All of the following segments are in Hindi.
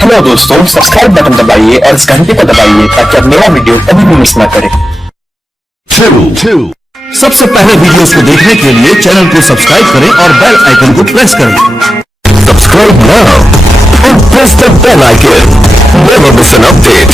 हेलो दोस्तों, सब्सक्राइब बटन दबाइए और इस घंटे को दबाइए ताकि आप मेरा वीडियो कभी भी मिस ना करें। सबसे पहले वीडियोस को देखने के लिए चैनल को सब्सक्राइब करें और बेल आइकन को प्रेस करें। Subscribe now and press the bell icon. Never miss an update.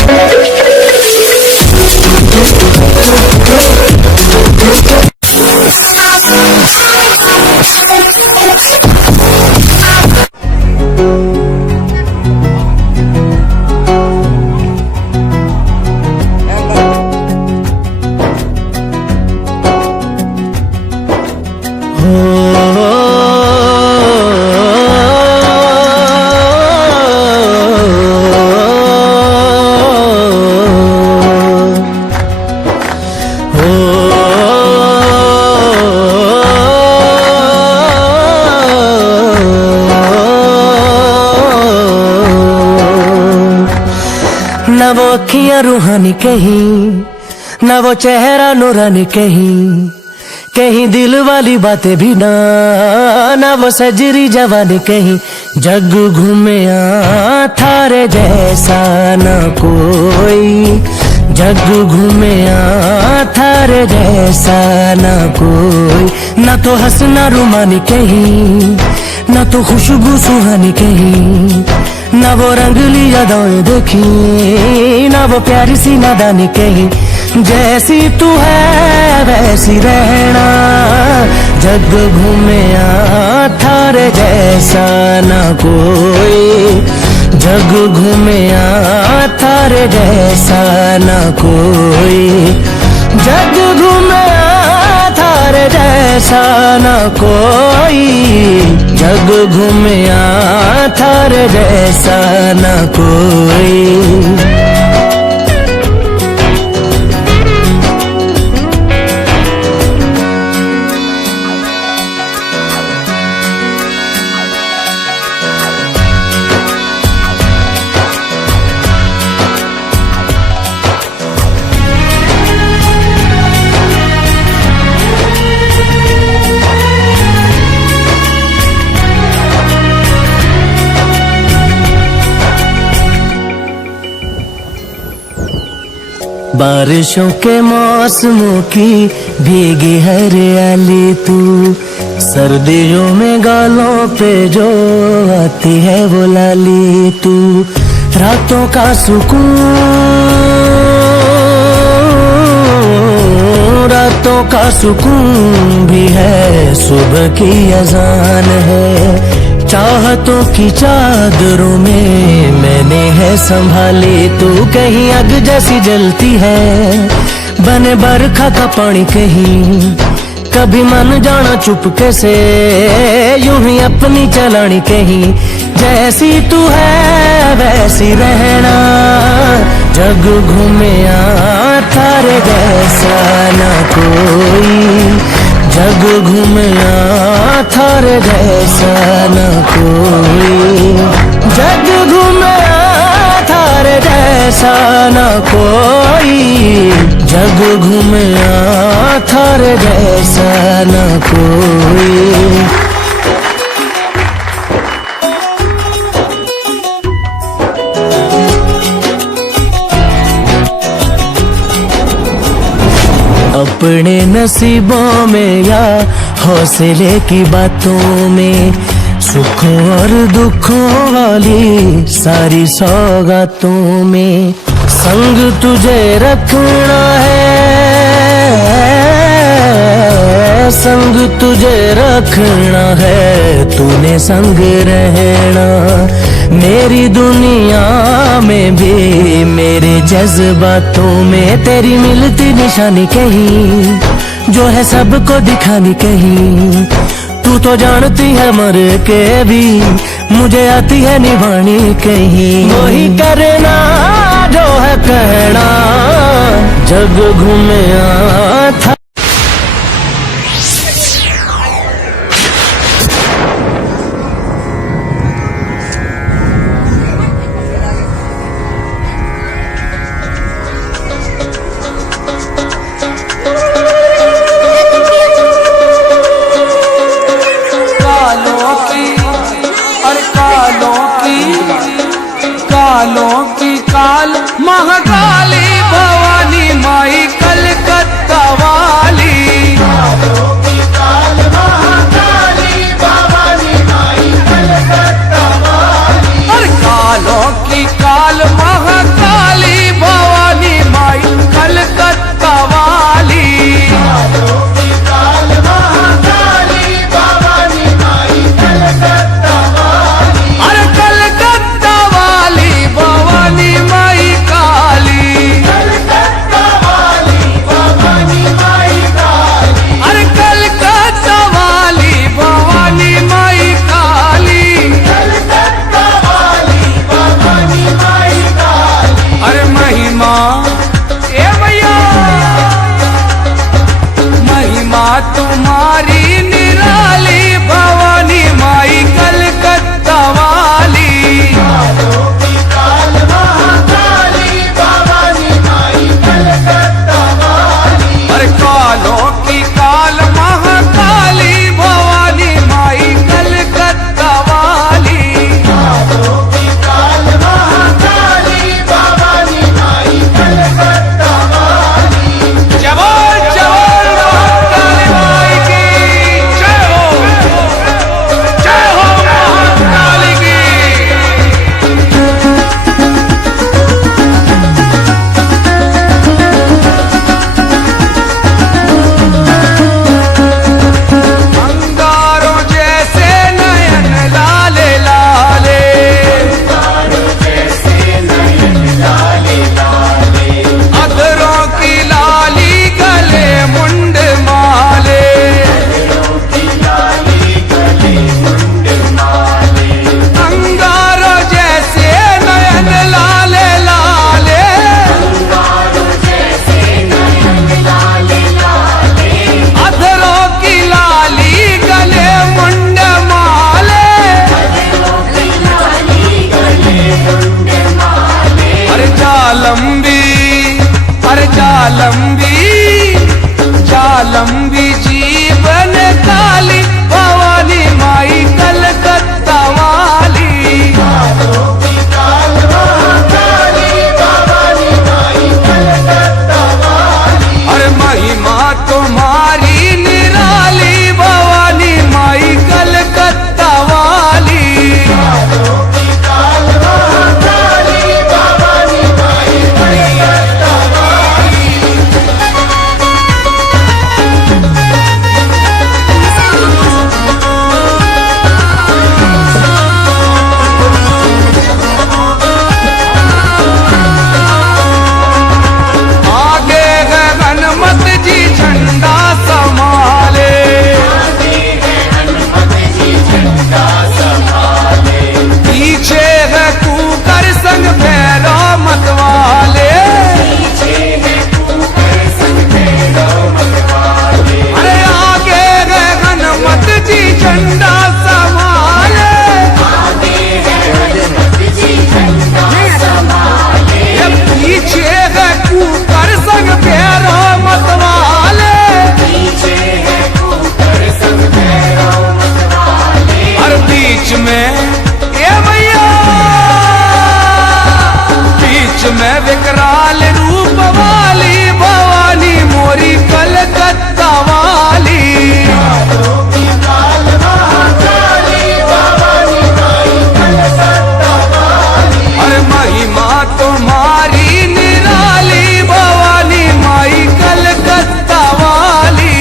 ना वो अखियां रूहानी कहीं, ना वो चेहरा नूरानी कहीं, कहीं दिल वाली बातें भी ना वो सजरी जवानी कहीं। जग घूमया थारे जैसा न कोई, जग घूमया थारे जैसा न कोई। ना तो हंसना रुमानी कहीं, ना तो खुशबू सुहानी कहीं, ना वो रंगली यादें देखी, ना वो प्यारी सी नादानी कहीं। जैसी तू है वैसी रहना, जग घूमया थारे जैसा ना कोई, जग घूमया थारे जैसा ना कोई, जग घूमया थारे जैसा ना कोई, जग घूमया थारे जैसा ना कोई। बारिशों के मौसमों की भीगी हरियाली तू, सर्दियों में गालों पे जो आती है वो लाली तू। रातों का सुकून, रातों का सुकून भी है, सुबह की अजान है। चाहतों की चादरों में मैंने है संभाली, तू कहीं आग जैसी जलती है, बने बरखा का पानी कहीं। कभी मन जाना चुपके से, यूं ही अपनी चलानी कहीं। जैसी तू है वैसी रहना, जग घूमया थारे जैसा ना कोई, जग घूमया थारे जैसा न कोई, जग घूमया थारे जैसा न कोई, जग घूमया थारे जैसा न कोई। अपने नसीबों में या हौसले की बातों में, सुखों और दुखों वाली सारी सौगातों में, संग तुझे रखना है, संग तुझे रखना है, तूने संग रहना। मेरी दुनिया में भी मेरे जज्बातों में तेरी मिलती निशानी कहीं, जो है सबको दिखानी कहीं। तू तो जानती है मर के भी मुझे आती है निभानी कहीं। वही करना जो है कहना, जग घूमया था। महाकाली भवानी माई कलकत्ता वाली। अरे कालों की काल महाकाली भवानी माई कलकत्ता वाली। अरे कलकत्ता वाली भवानी माई काली। अरे कलकत्ता वाली भवानी माई काली। अरे महिमा ए भैया महिमा तुम्हारी निराली भवानी माई कलकत्ता वाली। अरे कालों की काल महाकाली भवानी माई कलकत्ता वाली। जबल जबल महाकाली माई की जय हो महाकाली की। अंगारों जैसे नयन लाले लाले। अधरों की लाली गले मुंड माले। अंगारों जैसे नयन लाले लाले। अधरों की लाली गले मुंड माले। अरे जालंबी अरे जालंबी जालंबी जीवन काली भवानी माई कलकत्ता वाली। अरे महिमा तुम्हारी निराली भवानी माई कलकत्ता वाली। आगे है हनुमत जी झंडा संभाले। पीछे है कुकर संग भैरव मतवाले। अरे आगे है हनुमत जी झंडा संभाले। ये पीछे है कुकर संग भैरव मतवाले। और बीच में ए भैया बीच में विकराल रूप वाली भवानी मोरी कलकत्ता वाली। अरे महिमा तुम्हारी निराली भवानी माई कलकत्ता वाली।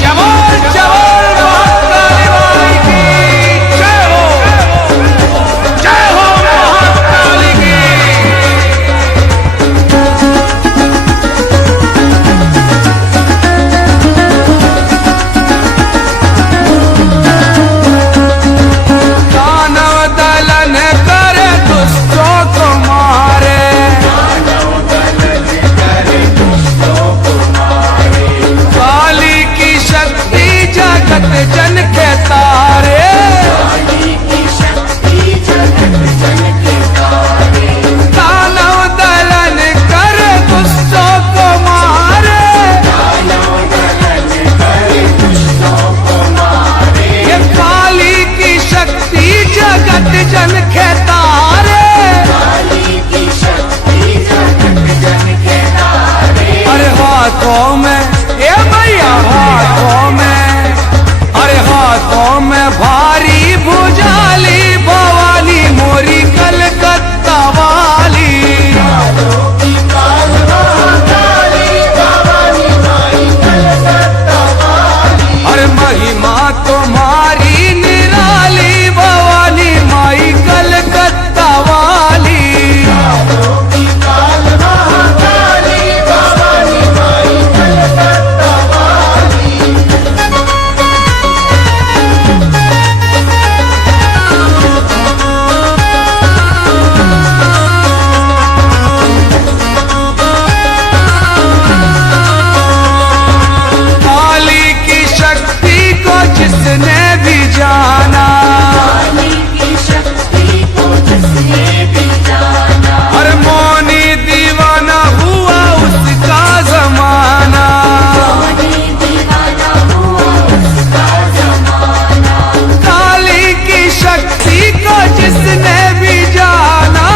जबल जबल महाकाली माई की जय हो महाकाली की। दानव दलन करे दुष्टों को मारे। काली की शक्ति जगत जन के तारे। दानव दलन करे दुष्टों को मारे। ये काली जिसने भी जाना, अरे मौनी दीवाना हुआ उसका जमाना। काली की शक्ति को जिसने भी जाना,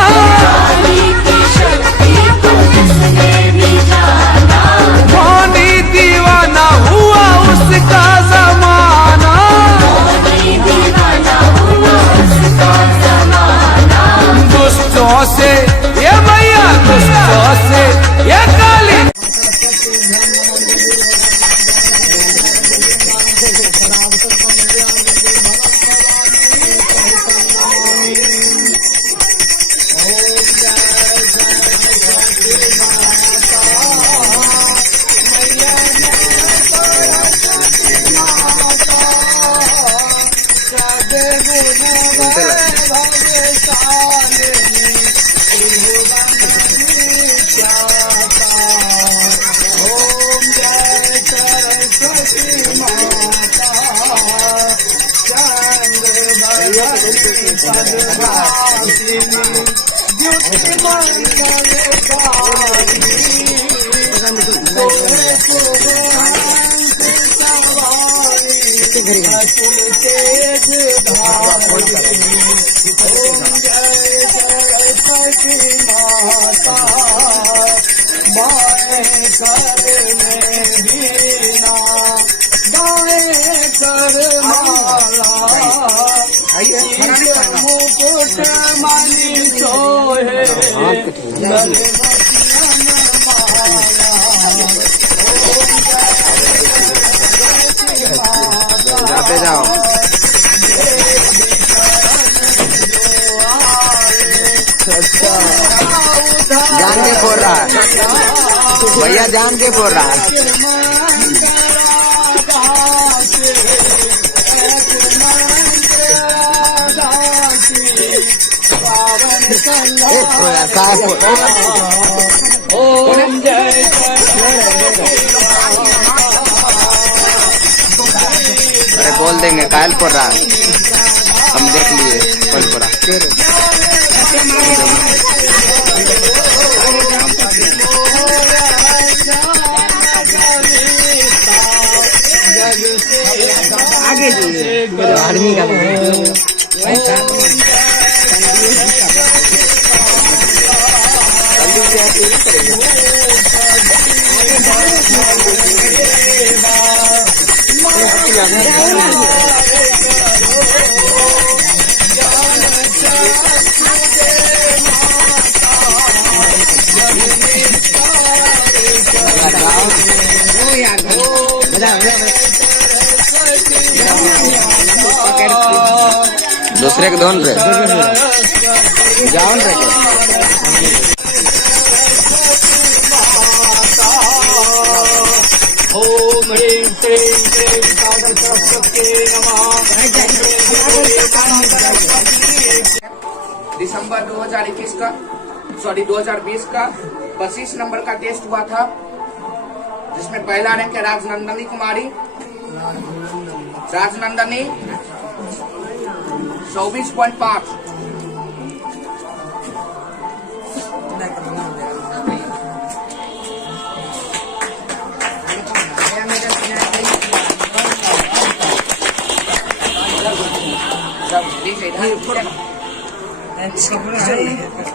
मौनी दीवाना हुआ उसका जमाना। दुष्टों से ये भैया, दुष्टों से ये काली। जाते जाओ। जान के बोल रहा है भैया, जान के बोल रहा है। ओम जय अरे बोल देंगे, कायल पड़ रहा है, हम देख लिए कल पड़ा। आगे आदमी का दूसरे के दोन रे जाओ रे। ओम ह्रीं क्लीं क्लीं सरस्वती नमः। दिसंबर 2020 का 25 नंबर का टेस्ट हुआ था, जिसमें पहला रैंक है राजनंदनी कुमारी। राजनंदनी 24.5।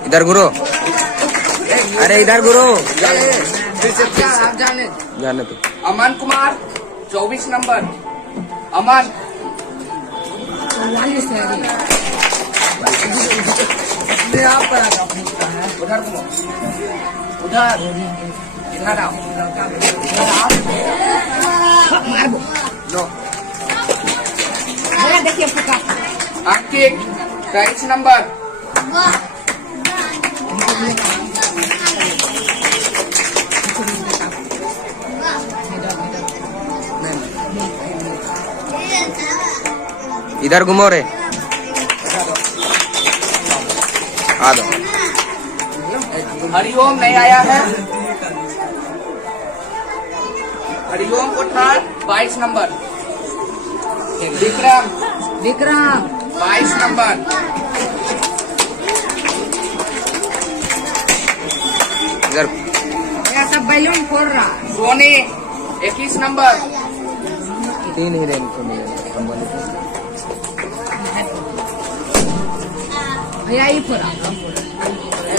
इधर गुरु, अरे इधर गुरु, जाने तो। अमन कुमार 24 नंबर। अमन उधर घूमो, उधर इधर आओ, लो। आपके 23 नंबर। इधर घुमो रे, आ दो। हरिओम नहीं आया है। हरिओम को 22 नंबर। विक्रम विक्रम 22 नंबर। इधर भैया सब बैलून फोड़ रहा। सोनी 21 नंबर। 3 हीरोइन को मिलेगा कंपनी भैया ये फोड़ा।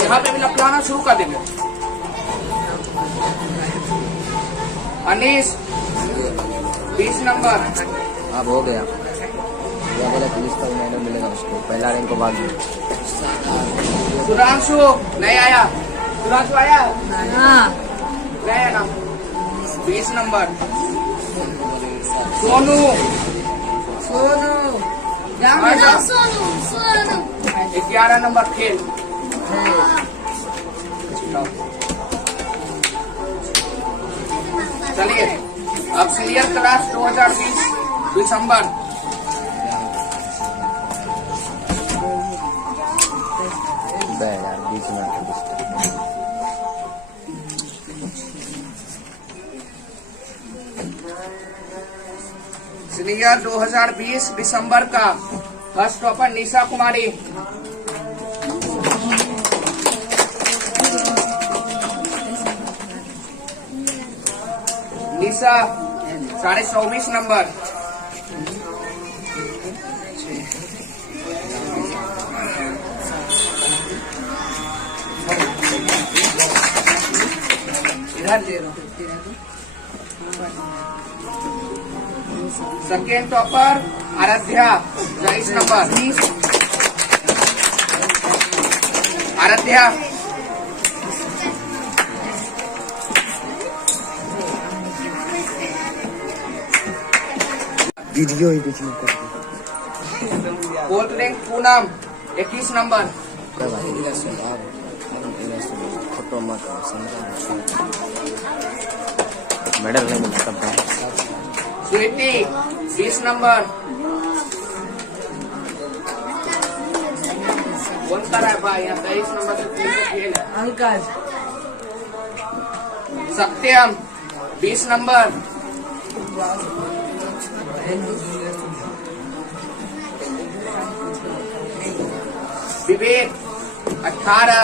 यहाँ पे भी लपलाना शुरू कर देंगे। अनीस 20 नंबर। अब हो गया भैया बोला 30 का महीना मिलेगा उसको। पहला रैंक को भाग गया। सुधांशु नहीं आया। सुधांशु आया हाँ नहीं आया ना। 20 नंबर। सोनू सोनू जाओ 11 नंबर खेल। चलिए अब सीनियर क्लास 2020 दिसंबर। यार बीच में सीनियर 2020 दिसंबर का first topper Nisha Kumari. Nisha 24.5 number. इधर ले लो। Second topper Aradhya 23 number. Aradhya video ही बीच में कर fourth rank Poonam 21 number. Photo मत मेडल नहीं मिलता तब स्वीटी 20 नंबर। कौन कर रहा है भाई यहाँ 23 नंबर से खेल है। अंकज सत्यम 20 नंबर। विवेक 18।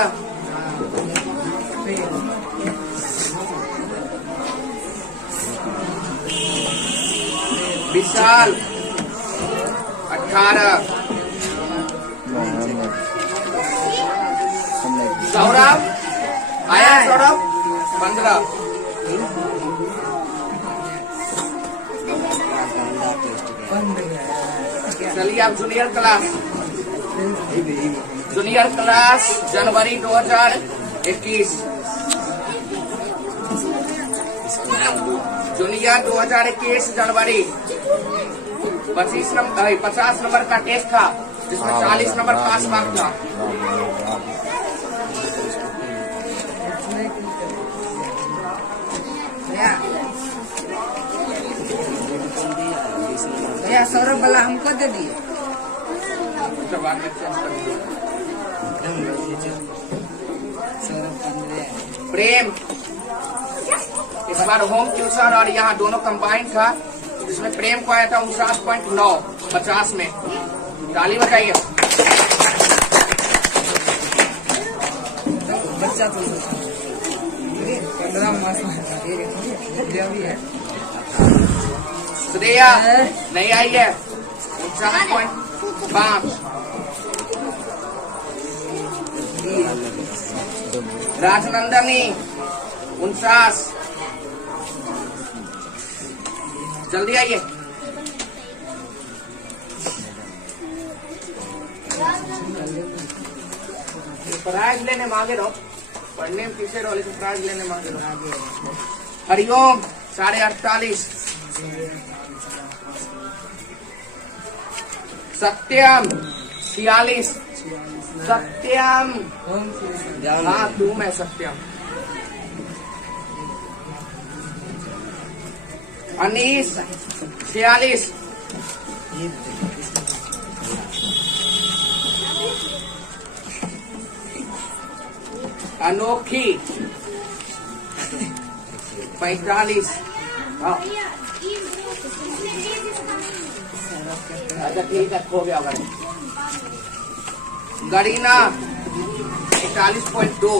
विशाल 18। सौरभ आया सौरभ 15। चलिए आप जूनियर क्लास जनवरी 2021। जूनियर 2021 जनवरी 50 नंबर का टेस्ट था जिसमें 40 नंबर पास मार्क था। भैया सौरभ वाला हमको दे दिए। प्रेम इस बार होम ट्यूशन और यहाँ दोनों कंबाइंड था जिसमें प्रेम को आया था 59.9 50 में। ताली बताइए। बच्चा तो 15 मास में है। श्रेया नहीं आई है 49.5। राजनंदनी 49। जल्दी आइए। प्राइज लेने मांगे रहो। पढ़ने में पीछे रहो लेकिन प्राइज लेने मांगे रहो। हरिओम 48.5। सत्यम 46। सत्यम हाँ तू मैं सत्यम। अनीस 46। अनोखी 45। हाँ अच्छा ठीक है, खो गया गाड़ी। गरीना 41.2,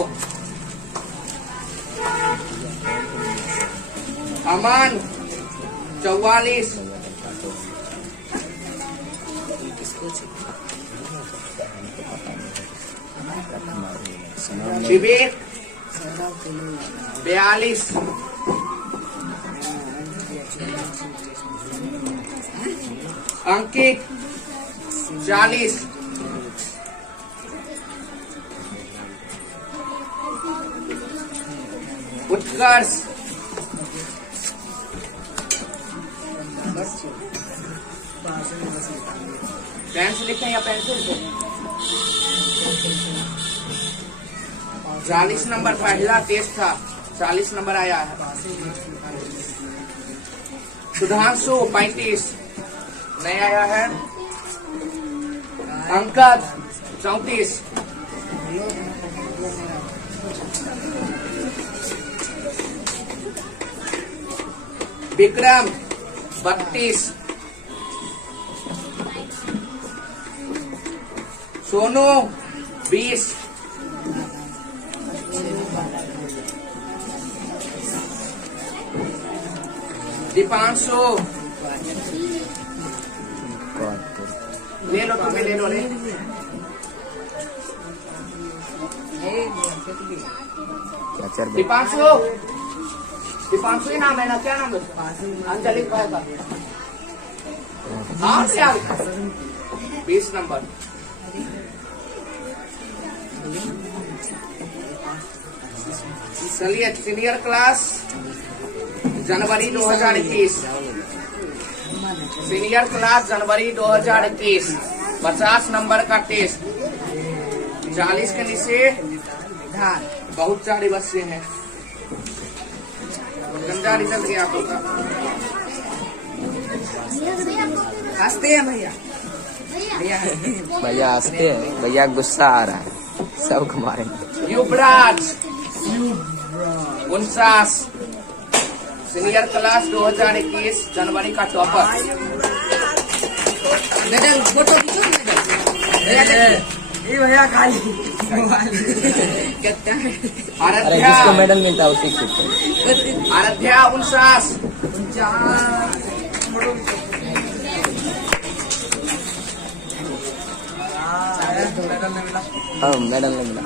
अमन 44, विवेक 42, अंकित 40, उत्कर्ष 10 से लिखें या पेंसिल से? 40 नंबर पहला टेस्ट था, 40 नंबर आया है। सुधांशु 35 नहीं आया है। अंकज 34, विक्रम 32, सोनू 20, दीपांशु ले लो, तुम्हें ले लो, ले दीपांशु, दीपांशु ही नाम है ना? क्या नाम है? अंजलि का 20 नंबर। चलिए, सीनियर क्लास जनवरी 2021, सीनियर क्लास जनवरी 2021, 50 नंबर का टेस्ट। 40 के नीचे बहुत सारे बच्चे हैं। गंदा रिजल्ट गया आप लोग का। हंसते हैं भैया, भैया हंसते हैं, भैया गुस्सा आ रहा है, सबको मारेंगे। युवराज 49, सीनियर क्लास 2021, जनवरी का टॉपर। मेडल फोटो खींचो, मेडल ये भैया खाली कितना है? अरे जिसको मेडल मिलता है उसी को। आराध्या 49, हाँ मेडल नहीं मिला।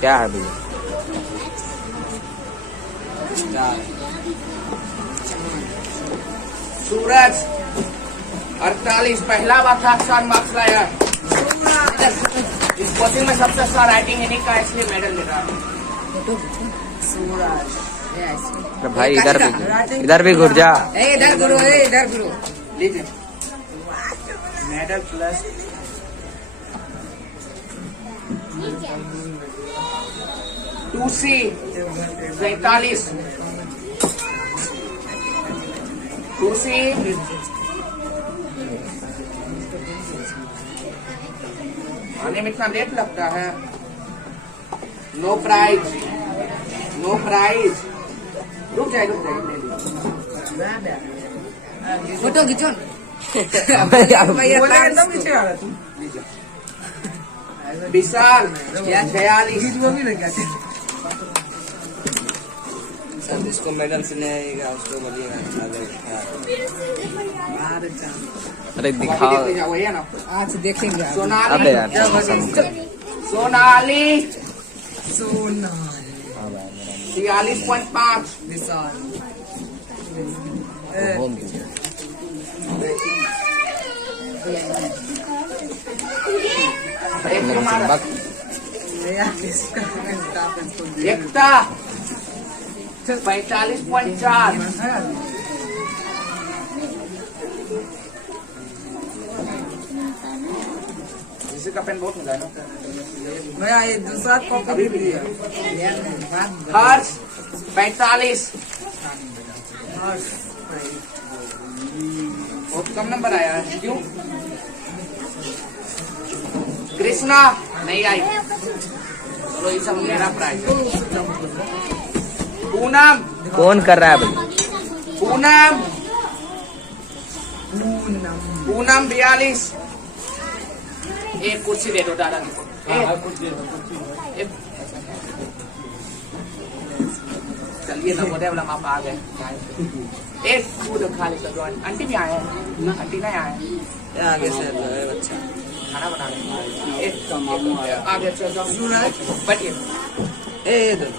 क्या है भैया? सूरज 48, पहला बार था, अच्छा मार्क्स लाया। इस कोचिंग में सबसे अच्छा राइटिंग इन्हीं का, इसलिए मेडल मिल रहा है। तो भाई इधर भी घुर जा। इधर गुरु, इधर गुरु लीजिए मेडल प्लस 2C 43, 2C आने में इतना लेट लगता है। No prize, no prize. रुक जाए, रुक जाए। फोटो खींचो। विशाल 46, जिसको मेडल से नहीं आएगा उसको बोलिएगा। अरे दिखाओ। वही है ना। आज देखेंगे। सोनाली, अबे यार सोनाली सोना 46.5, विशाल एकता 45.4, इसी का पेन बहुत मिला है ना भैया, ये दूसरा कॉपी अभी भी है। हर्ष 45, बहुत कम नंबर आया है, क्यों? कृष्णा नहीं आई, चलो ये सब मेरा प्राइज। पूनम कौन कर रहा है भाई? पूनम 42। एक कुर्सी दे दो दादा जी को। चलिए नवोदय वाला माप आ गए। एक दूध खा लेकर दो। आंटी भी आए हैं? आंटी नहीं आए हैं? आगे से बच्चा खाना बना रहे हैं। आगे चल जाओ। बैठिए।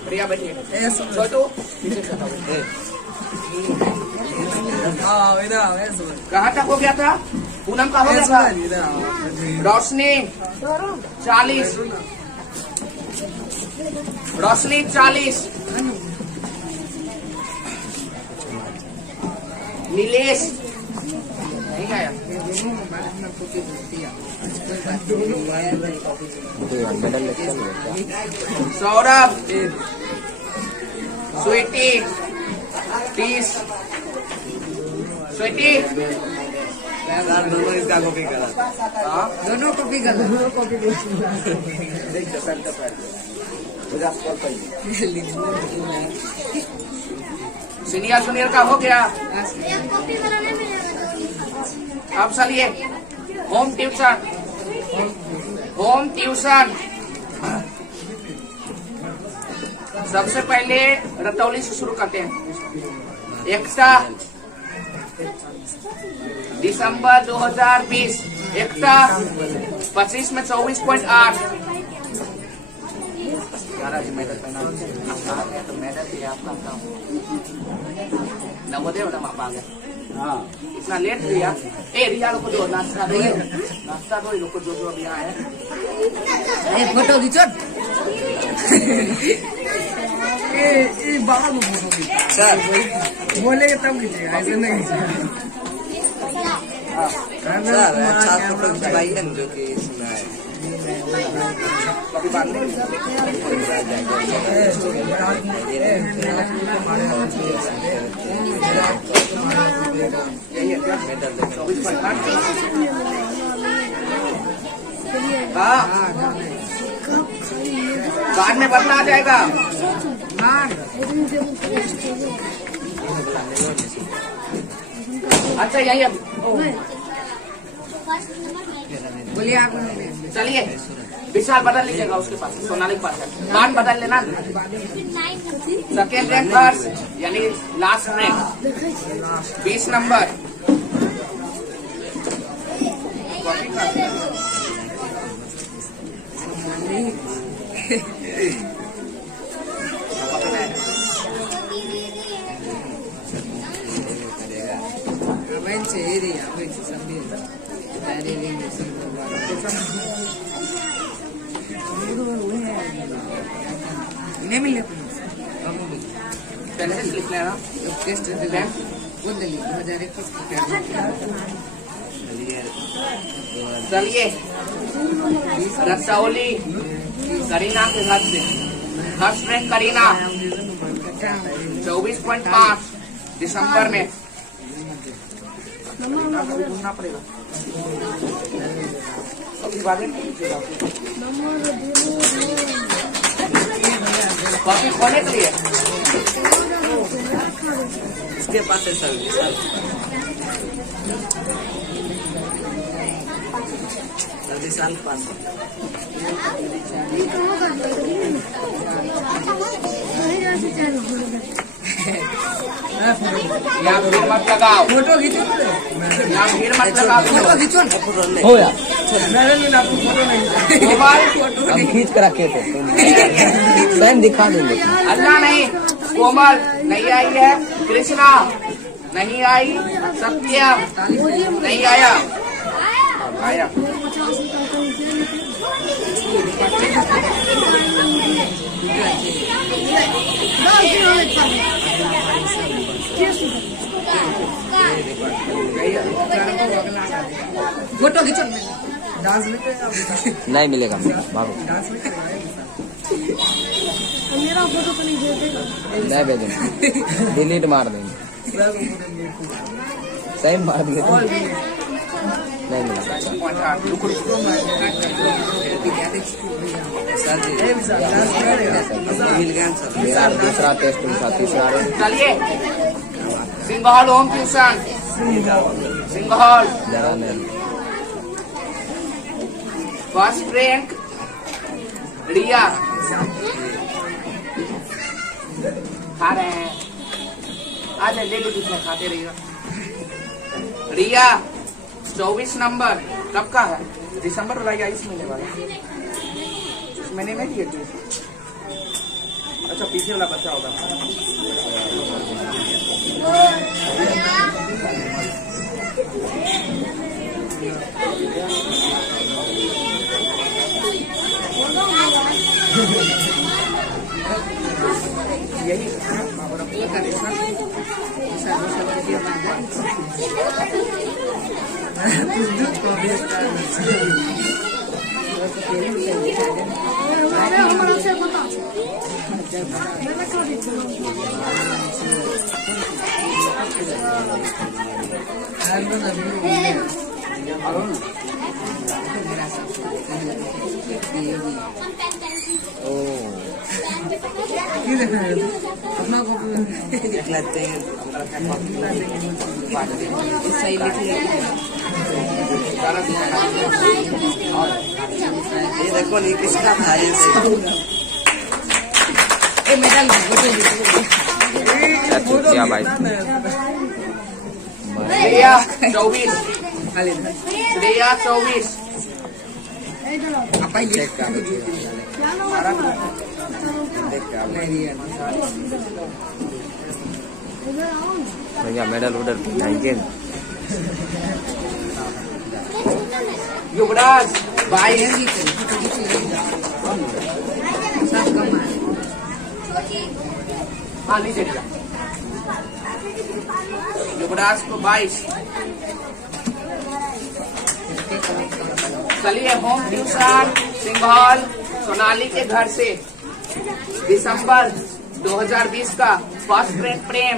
प्रिया बैठिए। छोटू पीछे चलो। कहाँ तक हो गया था? पूनम का हो गया था? रोशनी 40। रोशनी 40। नीलेश नहीं आया। सौरभ स्वीटी 30। स्वीटी दोनों इसका कॉपी करा। दोनों कॉपी करा। सीनियर का हो गया। अब चलिए होम ट्यूशन। सबसे पहले रतौली से शुरू करते हैं। एकता दिसंबर 2020। एकता 25 में 24.8। मेडल पहना तो मेडल भी आपका काम। नवोदय वाला माप आ गया। इतना लेट किया। रिया लोग को दो नाश्ता दो। नाश्ता दो लोग को जो अभी आए। फोटो खींचो। बाहर में फोटो खींचो। सर बोलेंगे तब खींचेगा, ऐसे नहीं खींचेगा। सर अच्छा फोटो खिंचवाइए जो कि इसमें है। कभी बात नहीं। हाँ बाद में बदला आ जाएगा। अच्छा यही अभी बोलिए आप। चलिए विशाल बदल लीजिएगा उसके पास। सोनाली के पास है। बात बदल लेना। सेकेंड रैंक फर्स्ट यानी लास्ट रैंक 20 नंबर। नहीं मिले पहले से लिख लेना। टेस्ट बोल दिली 2021। चलिए रसौली करीना के घर से फर्स्ट रैंक करीना 24.5 दिसंबर में। ढूंढना पड़ेगा। कॉपी खोलने के लिए इसके पास है सर। विशाल पास यहाँ भीड़ मत लगाओ। फोटो खींचो। यहाँ भीड़ मत लगाओ। फोटो खींचो। हो यार मोबाइल हम खींच कर रखे थे स्वयं दिखा देंगे। अल्लाह नहीं। कोमल नहीं आई है। कृष्णा नहीं आई। सत्यम नहीं आया। आया फोटो खींचो। डांस नहीं मिलेगा भागो। मेरा फोटो तो नहीं भेजेगा। नहीं भेजेंगे। डिलीट मार देंगे। सही मार देंगे। नहीं मिला। 7.8 रुको रुको। मेरा दूसरा टेस्ट था, तीसरा चलिए सिंघौल होम ट्यूशन सिंघौल जरा नहीं। फर्स्ट रैंक रिया खा रहे हैं। आज ले लो दूसरा खाते रहिएगा। रिया 24 नंबर कब का है? दिसंबर वाला या इस महीने वाला? इस महीने में दिए थे। अच्छा पीछे वाला बच्चा होगा। यही हमारा से बता मैंने कहा सही लिख ये देखो नहीं किसका भाई क्या भाई? श्रेया 24 श्रेया 24 चेक कर भैया मेडल उडल थैंक युवराज 22 हाँ नीचे लिया। युवराज को 22। चलिए होम ट्यूशन सिंघौल सोनाली के घर से दिसंबर 2020 का फर्स्ट रैंक प्रेम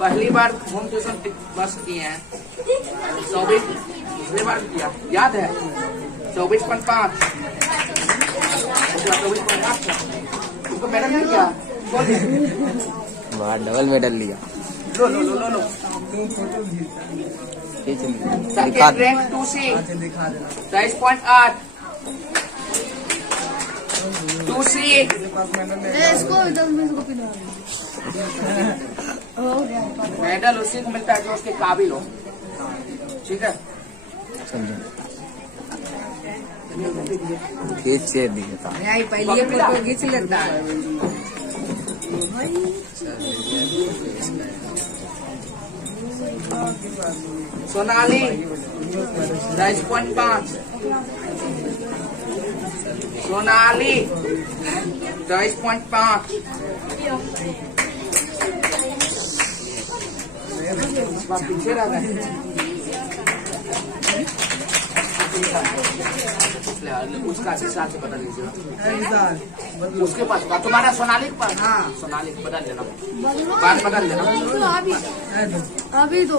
पहली बार होम ट्यूशन बस किए हैं। 24 पिछले बार किया याद है 24.5 उसको मैडम ने क्या बाहर डबल मेडल लिया। लो लो लो लो लो सेकंड रैंक 2C 23.8 2C इसको इधर में इसको पिला हो गया मेडल उसी को मिलता है जो उसके काबिल हो। ठीक है समझो खींच से दिया था। पहले फोटो खींच लेता है। सोनाली 23.5 सोनाली 23.5 पीछे रह गए उसका हिसाब से बदल लीजिएगा। उसके पास तुम्हारा सोनाली के पास हाँ सोनाली बदल लेना बात बदल लेना अभी दो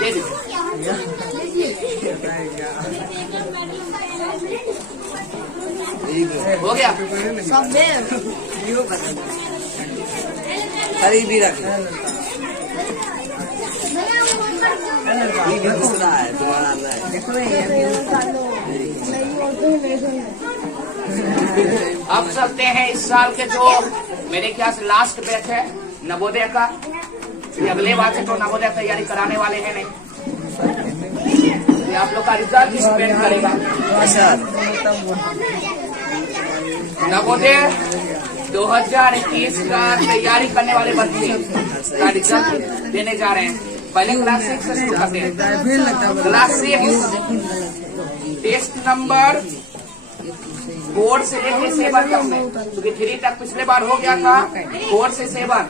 दे दीजिए हो गया सब दे खरीद भी रखे दूसरा है तुम्हारा अब चलते हैं इस साल के जो मेरे ख्याल से लास्ट बैच है नवोदय का। ये अगले बार से तो नवोदय तैयारी कराने वाले हैं नहीं। ये आप लोग का रिजल्ट डिपेंड करेगा। नवोदय 2021 का तैयारी करने वाले बच्चे का रिजल्ट देने जा रहे हैं। पहले क्लास 6 से शुरू करते हैं। क्लास 6 टेस्ट नंबर 4 से लेकर 7 तक में क्योंकि 3 तक पिछले बार हो गया था। 4 से 7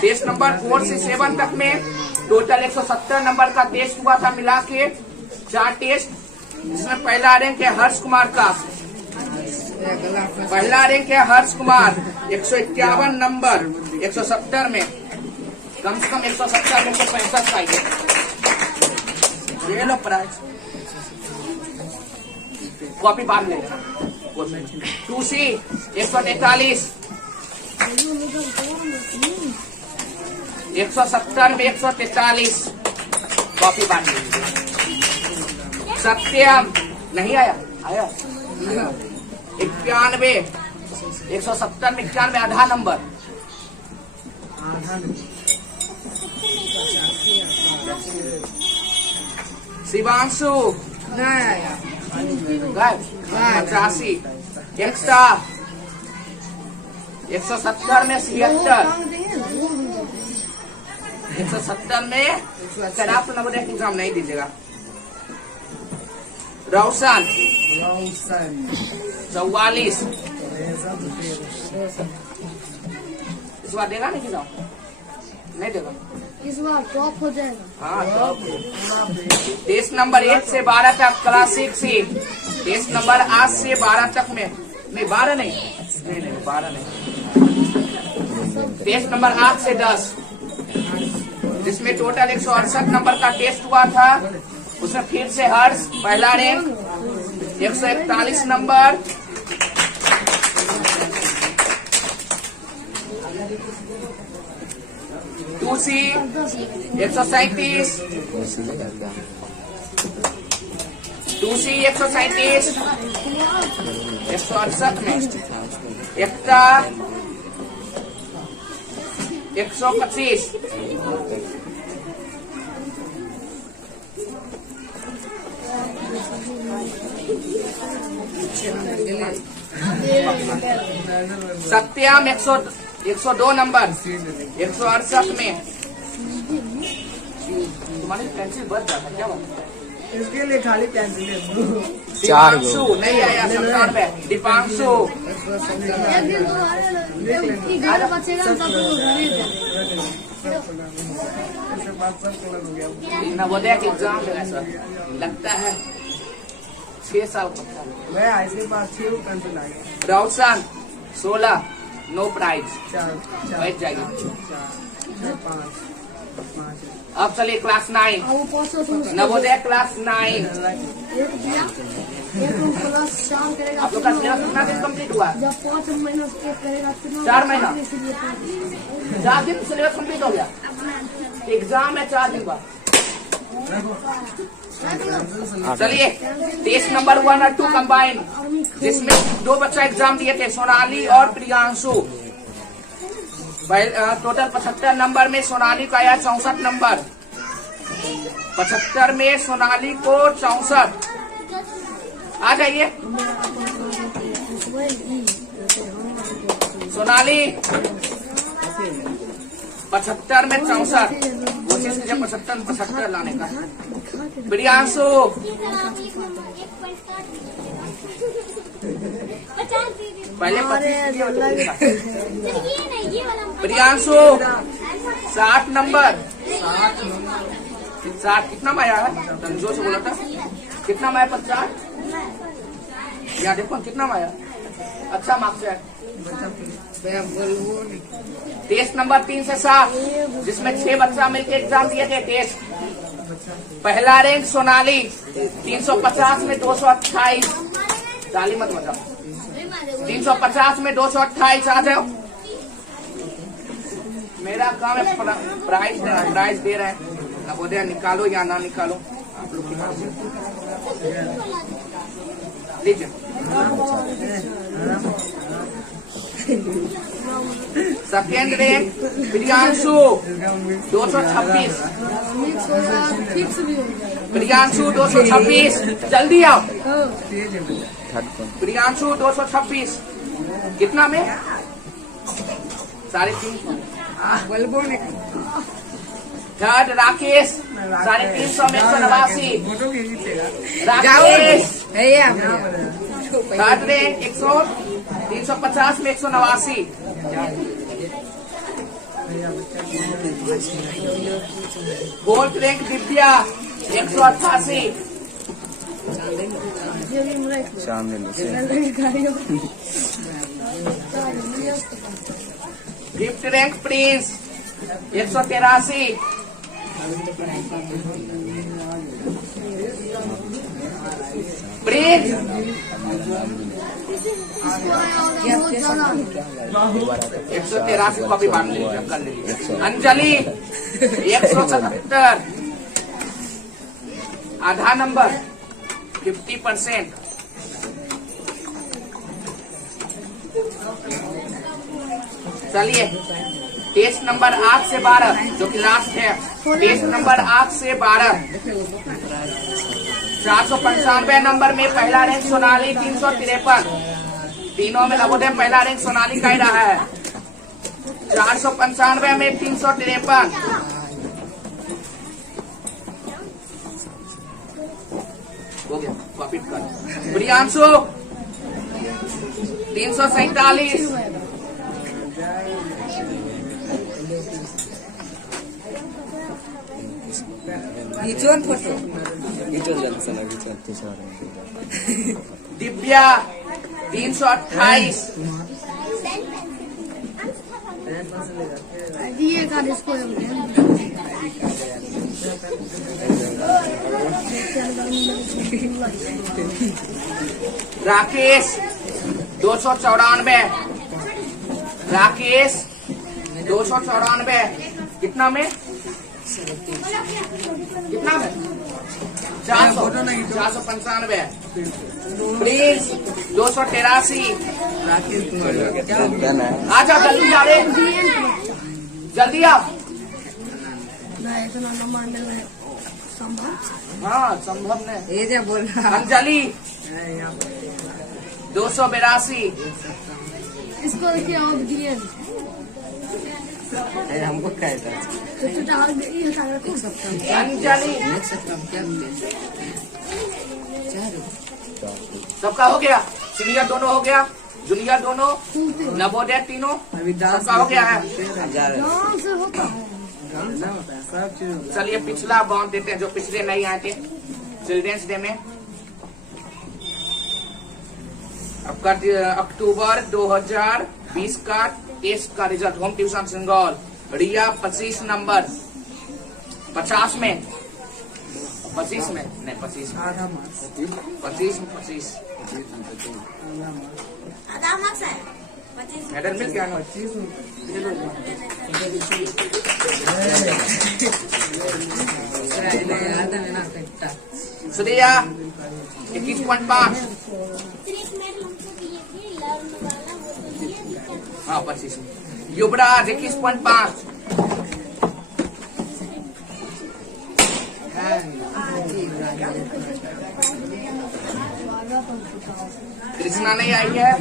टेस्ट नंबर 4 से 7 तक में टोटल 170 नंबर का टेस्ट हुआ था मिला के 4 टेस्ट। जिसमें पहला रैंक है हर्ष कुमार का। पहला रैंक है हर्ष कुमार 151 नंबर 170 में। कम से कम 170 में 165 चाहिए। ये लो प्राइस कॉपी बांध ले लेना 2C 143 170 में 143 कॉपी बांध लीजिए। सत्यम नहीं आया 91 170 में 91 आधा नंबर शिवांशु 85 एकता 170 में 76 170 में सर आप नंबर एग्जाम नहीं दीजिएगा। रोशन 44 इस बार देगा नहीं एग्जाम नहीं देगा इस बार टॉप हो जाएगा। हाँ टॉप टेस्ट नंबर 1 से 12 तक क्लास 6 से टेस्ट नंबर 8 से 12 तक में नहीं 12 नहीं 12 नहीं टेस्ट नंबर 8 से 10 जिसमें टोटल 168 नंबर का टेस्ट हुआ था उसमें फिर से हर्ष पहला रैंक 141 नंबर 2C 137 2C 137 168 में एकता 125 सत्यम 102 नंबर 168 में तुम्हारी पेंसिल बच जाता क्या बात इसके लिए खाली पेंसिल दीपांशु नहीं आया 97 में दीपांशु एक दिन तो जब 11 बचेगा तब तो नवोदय के एग्जाम देना सर लगता है 6 साल का मैं इसके पास 6 पेंसिल आ गया रोशन 16 नो प्राइज 4 बैठ जाएगी 5 अब चलिए क्लास 9 वो परसों से नवोदय क्लास 9 एक क्लास शाम करेगा। आप लोग का सिलेबस कितना दिन कंप्लीट हुआ जब 5 महीना एक करेगा 4 महीना 4 दिन सिलेबस कंप्लीट हो गया एग्जाम है 4 दिन बाद चलिए टेस्ट नंबर 1 और 2 कंबाइन जिसमें 2 बच्चा एग्जाम दिए थे सोनाली और प्रियांशु टोटल 75 नंबर में सोनाली का आया 64 नंबर 75 में सोनाली को 64 आ जाइए सोनाली 75 में 64 कोशिश कीजिए 75 लाने का प्रियांशु पहले 25 प्रियांशु 60 नंबर 60 कितना में आया है जोर से बोला था कितना में आया 50 यहाँ देखो कितना में आया अच्छा मार्क्स है टेस्ट नंबर 3 से 7 जिसमें 6 बच्चा मिलकर एग्जाम दिए थे टेस्ट पहला रैंक सोनाली 350 में 228 ताली मत बजाओ 350 में 228 आ जाओ मेरा काम है प्राइज दे रहे हैं नवोदय निकालो या ना निकालो आप लोग की मर्जी लीजिए सेकेंड रैंक प्रियांशु 226 प्रियांशु 226 जल्दी आओ प्रियांशु 226 कितना में 350 थर्ड राकेश 350 में 189 राकेश थर्ड रैंक 350 में 189 fourth rank Divya 188 fifth rank Prince 183 bridge बहुत ज्यादा 183 कॉपी बांट लीजिए, कर लीजिए। अंजलि 177, आधा नंबर 50%। चलिए टेस्ट नंबर 8 से 12 जो कि लास्ट है। टेस्ट नंबर 8 से 12 495 नंबर में पहला रैंक सोनाली 353। तीनों में नवोदय पहला रैंक सोनाली का ही रहा है। 495 में 353। हो गया कॉपी कर। प्रियांशु 347। दिव्या 328। ये का इसको राकेश 294। राकेश 294। कितना में? कितना में? 495। प्लीज 283। आ जाओ जल्दी आ रहे, जल्दी आओ। इतना नंबर मिल रहा है संभव। हाँ संभव नहीं। अंजलि 282। इसको देखिए और दिए हमको क्या है तो डाल दे ये सारा कुछ अंजलि सबका हो गया। सीनियर दोनों हो गया, जूनियर दोनों, नवोदय तीनों सबका हो गया है। गाँव से होता है। चलिए पिछला बाउंड देते हैं जो पिछले नहीं आए थे चिल्ड्रेंस डे में। आपका अक्टूबर 2020 का टेस्ट का रिजल्ट होम ट्यूशन सिंगल। रिया 25 नंबर 50 में 25 में नहीं 25 में 25 आधा मार्क्स है मेडल मिल गया। श्रेया 21.5। हाँ 25 में। युवराज 21.5। कृष्णा नहीं आई है।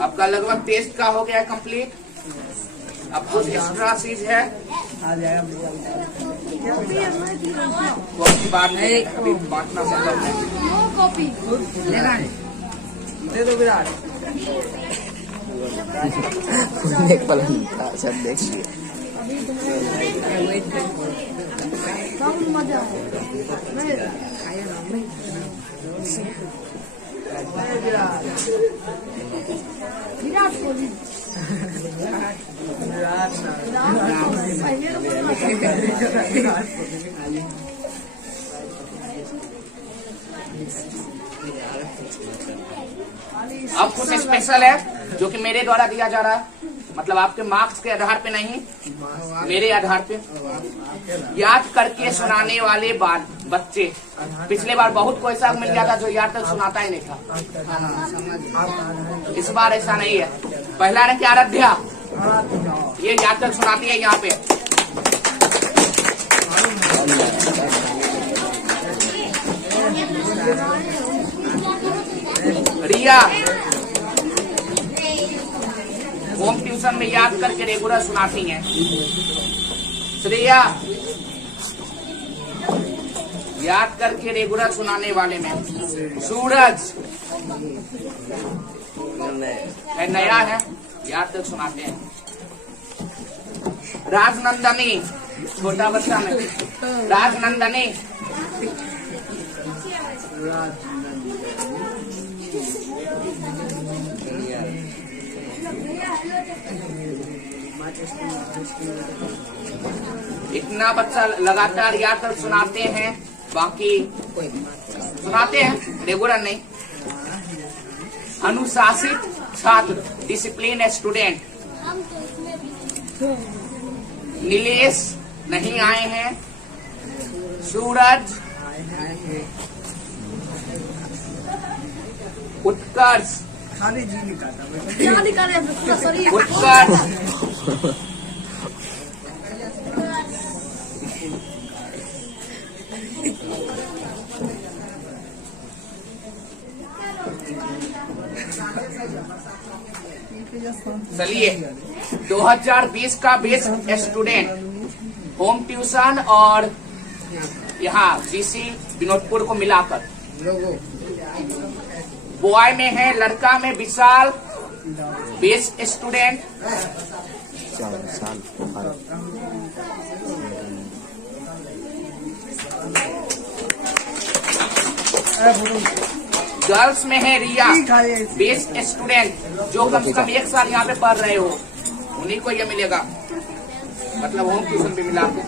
आपका लगभग टेस्ट का हो गया है कंप्लीट। अब कुछ एक्स्ट्रा चीज है वो आपकी बात नहीं अभी बांटना संभव है। कॉपी दे दो विराट। एक पल अच्छा देखिए सब मजा है विराट कोहली अब कुछ स्पेशल है जो कि मेरे द्वारा दिया जा रहा है, मतलब आपके मार्क्स के आधार पे नहीं, मेरे आधार पे। याद करके सुनाने वाले बच्चे, पिछले बार बहुत को ऐसा मिल गया था जो याद तक सुनाता ही नहीं था। इस बार ऐसा नहीं है। पहला रैंक आराध्या, ये याद तक सुनाती है यहाँ पे। रिया होम ट्यूशन में याद करके रेगुलर सुनाती हैं। श्रेया याद करके रेगुलर सुनाने वाले में। सूरज नया है, याद तक सुनाते हैं। राजनंदनी छोटा बच्चा में, राजनंदनी इतना बच्चा लगातार याद कर सुनाते हैं, बाकी सुनाते हैं, रेगुलर नहीं। अनुशासित छात्र, डिसिप्लिन स्टूडेंट। नीलेश नहीं आए हैं। सूरज, उत्कर्ष, उत्कर्ष, चलिए 2020 का बेस्ट स्टूडेंट, होम ट्यूशन और यहाँ जीसी विनोदपुर को मिलाकर। बॉय में है, लड़का में विशाल, बेस्ट स्टूडेंट। गर्ल्स में है रिया, बेस्ट स्टूडेंट, जो कम से कम 1 साल यहाँ पे पढ़ रहे हो, उन्हीं को ये मिलेगा, मतलब होम ट्यूशन पे मिला के।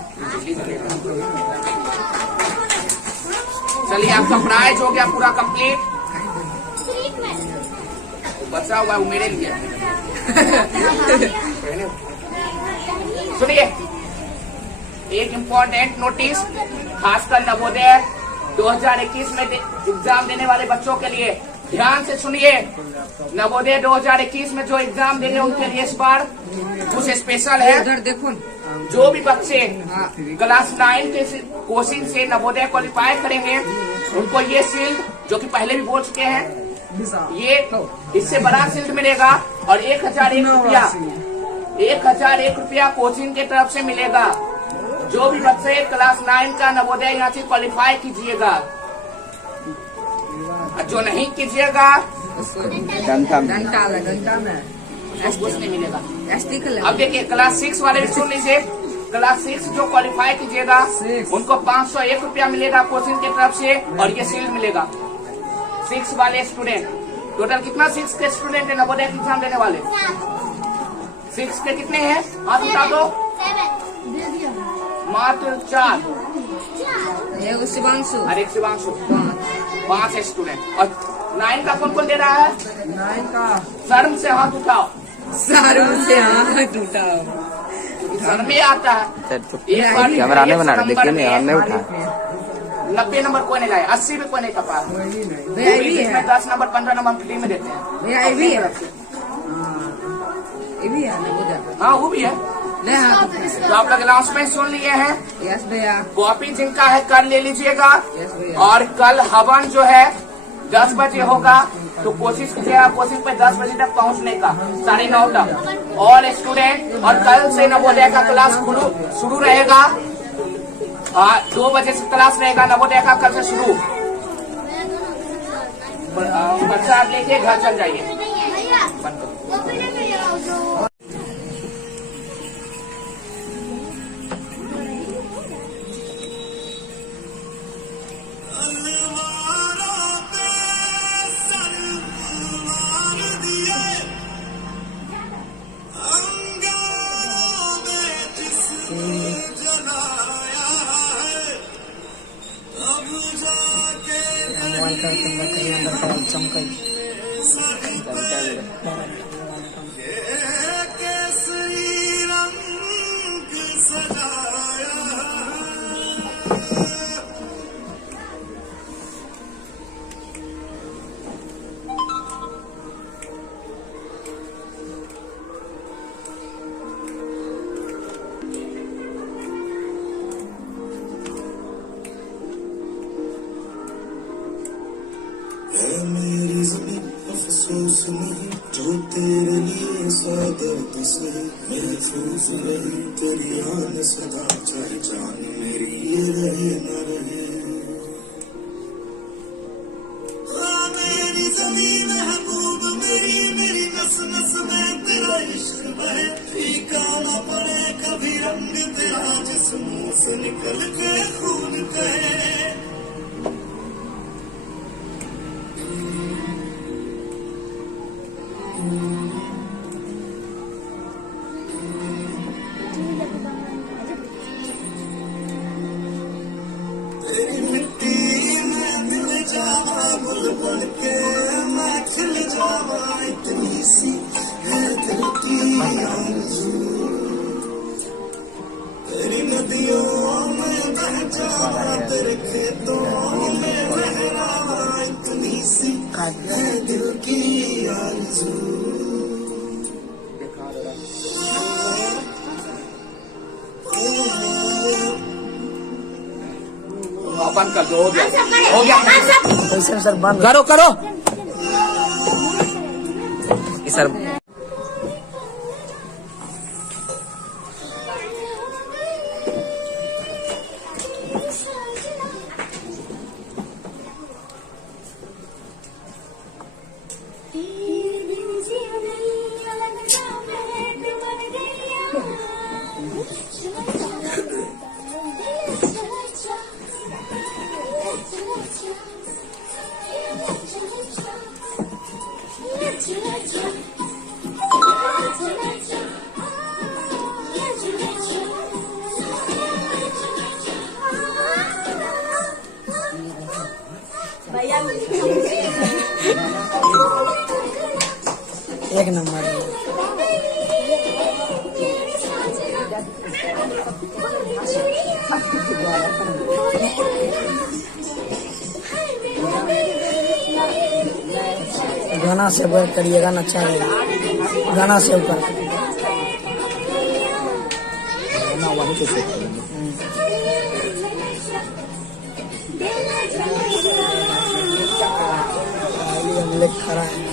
चलिए आपका प्राइज हो गया पूरा कंप्लीट। बचा हुआ है वो मेरे लिए। सुनिए, एक इम्पोर्टेंट नोटिस, खासकर नवोदय 2021 में एग्जाम देने वाले बच्चों के लिए ध्यान से सुनिए। नवोदय 2021 में जो एग्जाम देंगे उनके लिए इस बार कुछ स्पेशल है। उधर देखो, जो भी बच्चे क्लास 9 के कोचिंग से नवोदय क्वालिफाई करेंगे, उनको ये शील्ड, जो कि पहले भी बोल चुके हैं, ये इससे बड़ा शील्ड मिलेगा और 1001 रुपया, 1001 रुपया कोचिंग के तरफ से मिलेगा। जो भी बच्चे क्लास 9 का नवोदय यहाँ से क्वालिफाई कीजिएगा, जो नहीं कीजिएगा घंटा में कुछ नहीं मिलेगा। अब देखिए क्लास 6 वाले भी सुन लीजिए, क्लास 6 जो क्वालिफाई कीजिएगा उनको 501 रुपया मिलेगा कोचिंग की तरफ से और ये शील्ड मिलेगा। 6 वाले स्टूडेंट, टोटल कितना 6 के स्टूडेंट है नवोदय एग्जाम देने वाले? 6 के कितने हैं? हाथ उठा दो। मात्र 4। एक शिवांशु और एक शिवांशु, 5 स्टूडेंट। और 9 का कौन कौन दे रहा है? 9 का शर्म से हाथ उठाओ। शर्म से हाथ उठाओ। शर्म में आता है। कैमरा नहीं बना रहे, देखिए नहीं, हमने उठा 90 नंबर कोई नहीं लाए, 80 भी कोई नहीं कर पा रहा। 10 नंबर 15 नंबर फ्री में देते हैं। भैया ये भी है, ये भी है ना? हाँ वो भी है। तो आप लोग अनाउंसमेंट सुन लिए हैं। यस भैया। कॉपी जिनका है कल ले लीजिएगा। यस भैया। और कल हवन जो है 10 बजे होगा, तो कोशिश कीजिएगा कोचिंग पे 10 बजे तक पहुंचने का, 9:30 तक। ऑल स्टूडेंट, और कल से नवोदय का क्लास शुरू रहेगा। 2 बजे से क्लास रहेगा नवोदय का, कल से शुरू। बच्चा आप लेके घर चल जाइए। मेरी ज़मीन अफसोस नहीं, जो तेरे लिए सादत से महफूज रही तेरी आन सदा, चाहे जान मेरी ये रहे न रहे। मेरी ज़मीन महबूब मेरी, मेरी नस नस में तेरा इश्क बहे, फीका न पड़े कभी रंग तेरा, जिस मुंह से निकल के खून कहे। दिल की आरज़ू। अपन कर दो, हो गया सर बंद करो करो सर एक नंबर है। गाना से वर्क करिए, गाना अच्छा रहेगा। गाना से ऊपर खड़ा है।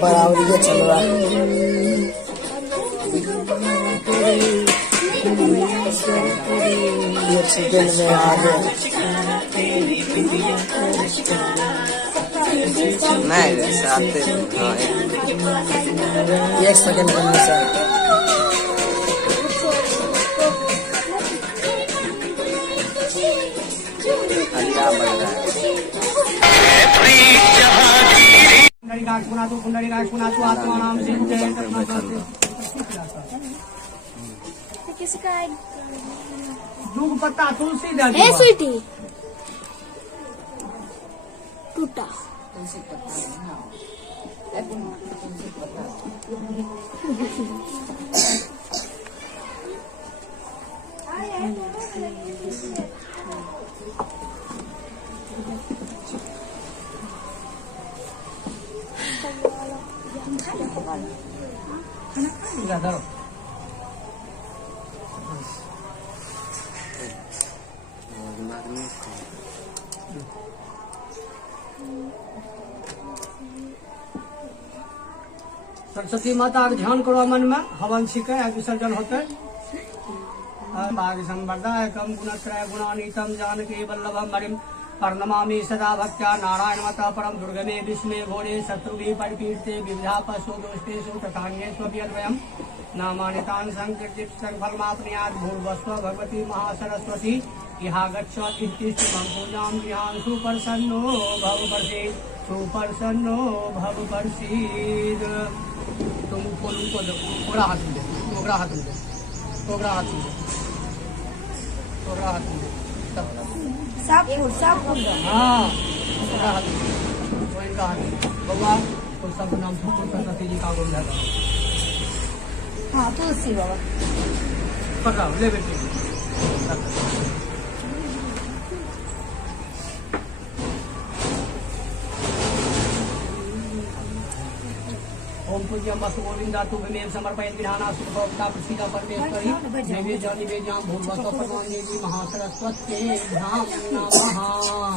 बराबर ये चल रहा है। एक सेकेंड में आ गया। नहीं साथ एक सेकेंड में सर अच्छा बढ़ रहा है। किसका दूध पत्ता तुलसी दे है स्वीटी टूटा सरस्वती माता के ध्यान करो मन में, हवन छिके विसर्जन होते। भाग्य संवर्धा एकम गुणत्रय गुणानीतम जानकी वल्लभम हरिम प्रणमामि सदा भक्त्या नारायणमतः परम दुर्गमे विष्णे घोरे शत्रुभिः परिपीडिते विविधा पशु दोष्टेषु तथान्येष्वभ्यद्वयम् नामानितान् संकीर्तित सर्वफलमाप्नुयात् भूर्भुवस्सुः भगवती महासरस्वती इहा गच्छत् इत्तिष्ठितं पूजां गृहान् सुप्रसन्नो भवपर्षीत् सुप्रसन्नो भवपर्षीत्। तुम उनको दो, ओकरा हाथ में दे, ओकरा हाथ में दे, ओकरा हाथ में दे, ओकरा हाथ में दे, सब फूल हाँ ओकरा हाथ में दे, वो इनका हाथ में भगवान तो सब नाम सरस्वती जी का गुण रहता। हाँ तुलसी बाबा पकड़ा ले बेटे। ओम पूज्यम वसु गोविंदा तु विमेव समर्पयन् विधाना सुभवता प्रसीदा परमेश्वरी नैवेद्य निवेद्यां भूर्भुवस्सुः परमान्येति महासरस्वत्यै नमः।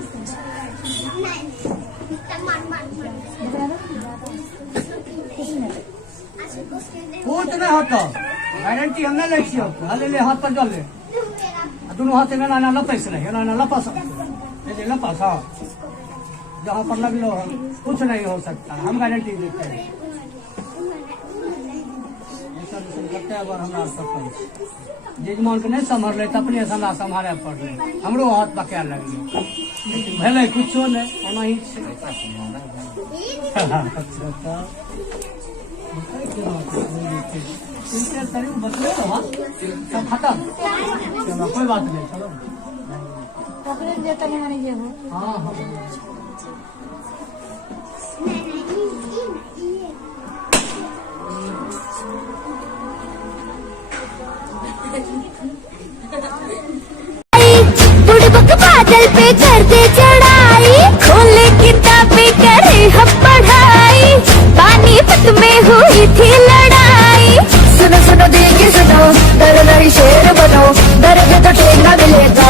कुछ नहीं होता, गारंटी हमने ले छियो। हाले ले हाथ पर ले, दोनों हाथ में ना लपस नहीं, ना लपस, ये लपस हाँ, जहाँ पर लग लो कुछ नहीं हो सकता, हम गारंटी देते हैं। करते हैं हमारा सरपंच जजमान के नहीं संभर ले, अपने हमरा संभाले पड़ रहे, हमरो हाथ पकड़ लगे, लेकिन भले कुछ नहीं होना ही बदले तो सब खत्म, कोई बात नहीं, चलो हाँ हाँ बुड़बक बादल पे कर दे चढ़ाई, खोले किताबें करे हम पढ़ाई, पानीपत में हुई थी लड़ाई। सुनो सुनो दिल की सुनो, दर दर शेर बनो, दर्द तो ठेला मिलेगा।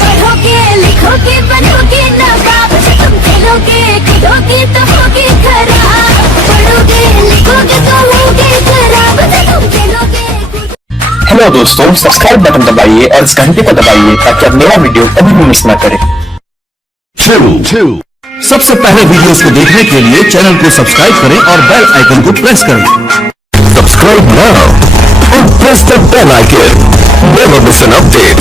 पढ़ोगे लिखोगे बनोगे नवाब, तुम खेलोगे कूदोगे तो होगे खराब। पढ़ोगे लिखोगे तो होगे खराब, तुम खेलोगे। हेलो दोस्तों, सब्सक्राइब बटन दबाइए और इस घंटे को दबाइए ताकि आप मेरा वीडियो कभी भी मिस ना करें। सबसे पहले वीडियोस को देखने के लिए चैनल को सब्सक्राइब करें और बेल आइकन को प्रेस करें। सब्सक्राइब नाउ और press the bell icon, never miss an update.